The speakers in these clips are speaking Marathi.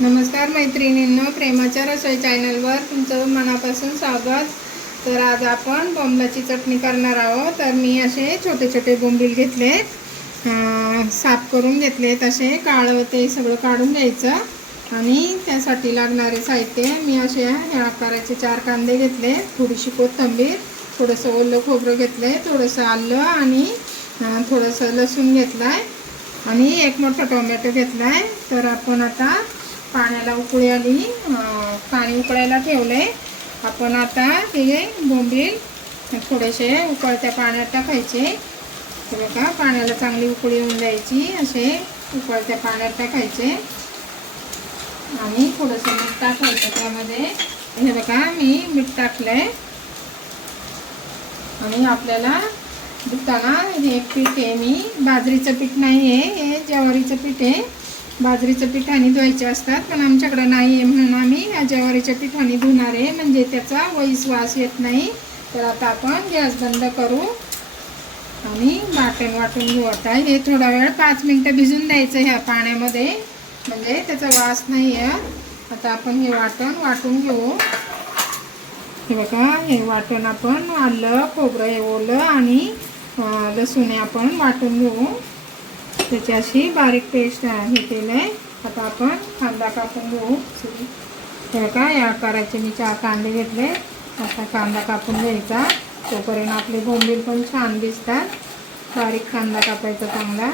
नमस्कार मैत्रिणींनो, प्रेमाच्या रसोई चॅनलवर तुमचं मनापासून स्वागत। तर आज आपण बोंबलाची चटणी करणार आहोत। तर मी असे छोटे छोटे बोंबील घेतले, साफ करून घेतले। तसे काळं ते सगळं काढून घ्यायचं। आणि त्यासाठी लागणारे साहित्य मी असे ह्या आकाराचे 4 कांदे घेतले, थोडीशी कोथिंबीर, थोडंसं ओलं खोबरं घेतले, थोडंसं आलं आणि थोडंसं लसूण घेतलाय आणि एक मोठा टोमॅटो घेतलाय। तर आपण आता पाण्याला उकळी आली, पाणी उकळायला ठेवले। आपण आता हे बोंबील थोडेसे उकळत्या पाण्यात टाकायचे। तर बघा, पाण्याला चांगली उकळी येऊन द्यायची, असे उकळत्या पाण्यात टाकायचे आणि थोडंसं मीठ टाकायचं त्यामध्ये। हे बघा, मी मीठ टाकलंय। आणि आपल्याला दुधाना हे पीठ आहे, मी बाजरीचं पीठ नाही आहे, हे ज्वारीचं पीठ आहे। बाजरीचं पिठाने धुवायचे असतात, पण आमच्याकडे नाही आहे म्हणून आम्ही या ज्वारीच्या पिठाने धुणार आहे, म्हणजे त्याचा वास येत नाही। तर आता आपण गॅस बंद करू आणि वाटण वाटून घेऊ। आता हे थोडा वेळ 5 मिनिटं भिजून द्यायचं ह्या पाण्यामध्ये, म्हणजे त्याचा वास नाही आहे। आता आपण हे वाटण वाटून घेऊ। हे बघा, हे वाटण आपण आलं खोबरं हे ओलं आणि लसूण आपण वाटून घेऊ। त्याची अशी बारीक पेस्ट हे केलंय। आता आपण कांदा कापून घेऊ। हे बघा, या आकाराचे मी 4 कांदे घेतले। आता कांदा कापून घ्यायचा, तोपर्यंत आपले बोंबील पण छान दिसतात। बारीक कांदा कापायचा चांगला।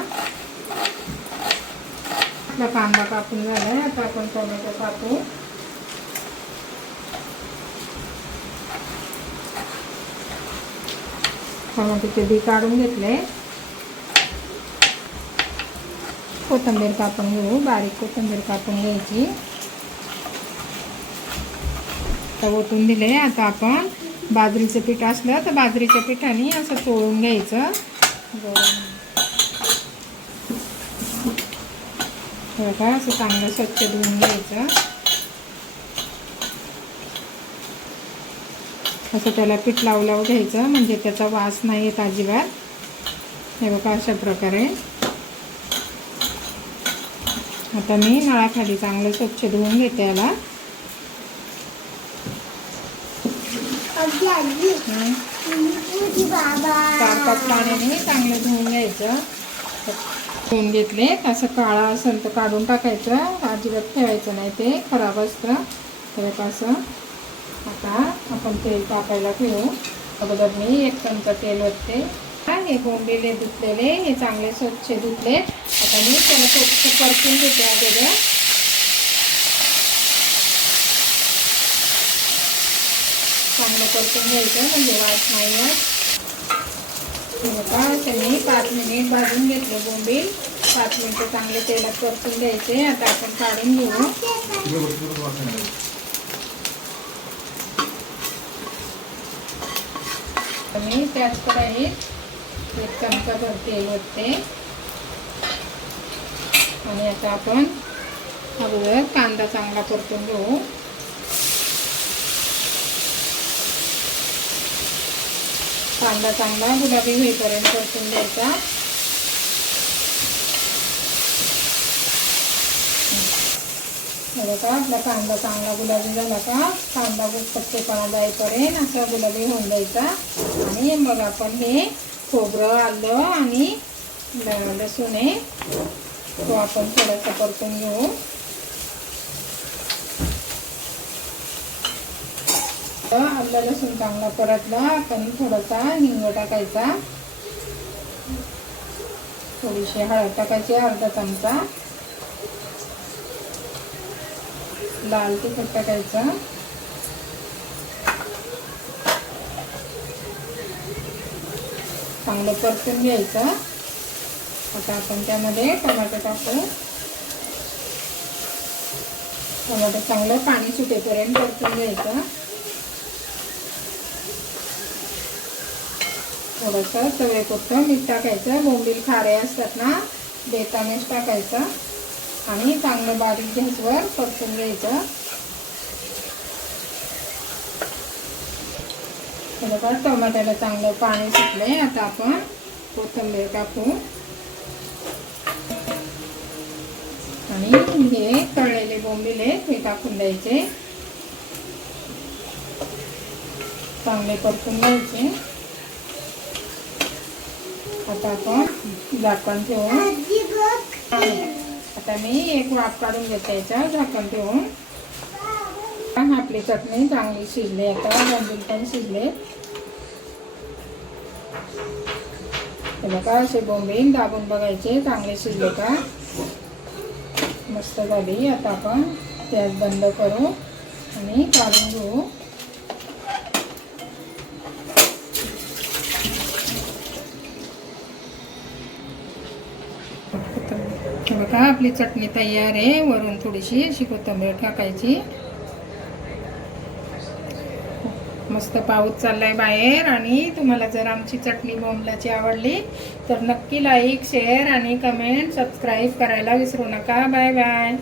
आपला कांदा कापून झालाय। आता आपण टोमॅटो कापू। टोमॅटोचे बी काढून घेतले। कोथिंबीर कापून घेऊ, बारीक कोथिंबीर कापून घ्यायची। तर ओतून दिले। आता आपण बाजरीचं पीठ असलं तर बाजरीच्या पिठाने असं चोळून घ्यायचं। बघा, असं चांगलं स्वच्छ धुवून घ्यायचं। असं त्याला पीठ लावू घ्यायचं, म्हणजे त्याचा वास नाही येत अजिबात। हे बघा, अशा प्रकारे। आता मी नळाखाली चांगलं स्वच्छ धुवून घेते याला। 4-5 पाण्याने चांगलं धुवून घ्यायचं। धुवून घेतले, असं काळा असेल तर काढून टाकायचं, अजिबात ठेवायचं नाही, ते खराब असतं। तर असं आता आपण तेल टाकायला ठेवू। अगोदर मी 1 चमचा तेल ओतते। हे बोंबील धुतलेले, हे चांगले स्वच्छ धुतले। आता मी त्याला थोडंसं परतून घेते अगोदर। चांगलं परतून घ्यायचं, म्हणजे वास नाही येत। त्यांनी 5 मिनिट भाजून घेतले बोंबील। 5 मिनिटं चांगले तेलात परतून घ्यायचे। आता आपण काढून घेऊ। मी त्याच कढईत 1 चमचा भर तेल ओतते। आणि आता आपण अगोदर कांदा चांगला परतून घेऊ। कांदा चांगला गुलाबी होईपर्यंत परतून द्यायचा। बघा, आपला कांदा चांगला गुलाबी झाला का, कांदा कच्चेपणा जाईपर्यंत असा गुलाबी होऊन द्यायचा। आणि मग आपण हे खोबरं आलं आणि लसूण आहे तो आपण थोडंसं परतून घेऊ। आलं लसूण चांगला परतला, आपण थोडासा हिंग टाकायचा, थोडीशी हळद टाकायची, अर्धा चमचा लाल तिखट टाकायचं, चांगलं परतून घ्यायचं। आता आपण त्यामध्ये टोमॅटो टाकू। टोमॅटो चांगलं पाणी सुटेपर्यंत परतून घ्यायचं। थोडंसं चवीपुरतं मीठ टाकायचं। बोंबील खारे असतात ना, बेतानेच टाकायचं आणि चांगलं बारीक गॅसवर परतून घ्यायचं। बघा, टोमॅटोला चांगलं पाणी सुटले। आता आपण कोथिंबीर टाकू आणि हे तळलेले बोंबील आहेत हे टाकून द्यायचे, चांगले परतून घ्यायचे. आता आपण झाकण ठेवून आता मी एक वाफ काढून घेते याच्यावर झाकण ठेवून. आपली चटणी चांगली शिजली, आता बोंबील पण शिजले. हे बघा असे बोंबील दाबून बघायचे चांगले शिजले का. मस्त झाली. आता आपण गॅस बंद करू आणि काढून घेऊ. हे बघा आपली चटणी तयार आहे. वरून थोडीशी अशी कोथिंबीर टाकायची. मस्त पाऊस चाललाय बाहेर. आणि तुम्हाला जर आमची चटणी बोंबलाची आवडली तर नक्की लाईक, शेअर आणि कमेंट, सबस्क्राईब करायला विसरू नका. Bye bye.